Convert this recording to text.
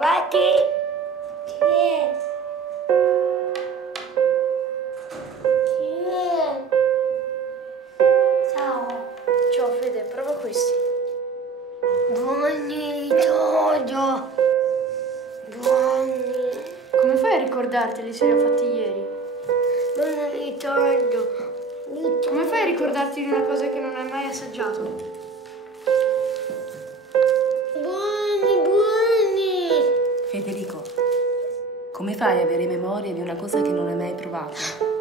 Avanti. Ciao. Ciao Fede, prova questi. Buoni Giorgio. Buoni. Come fai a ricordarteli se li ho fatti ieri? Buoni Giorgio. Come fai a ricordarti di una cosa che non hai mai assaggiato? Buoni. Federico, come fai ad avere memoria di una cosa che non hai mai provato?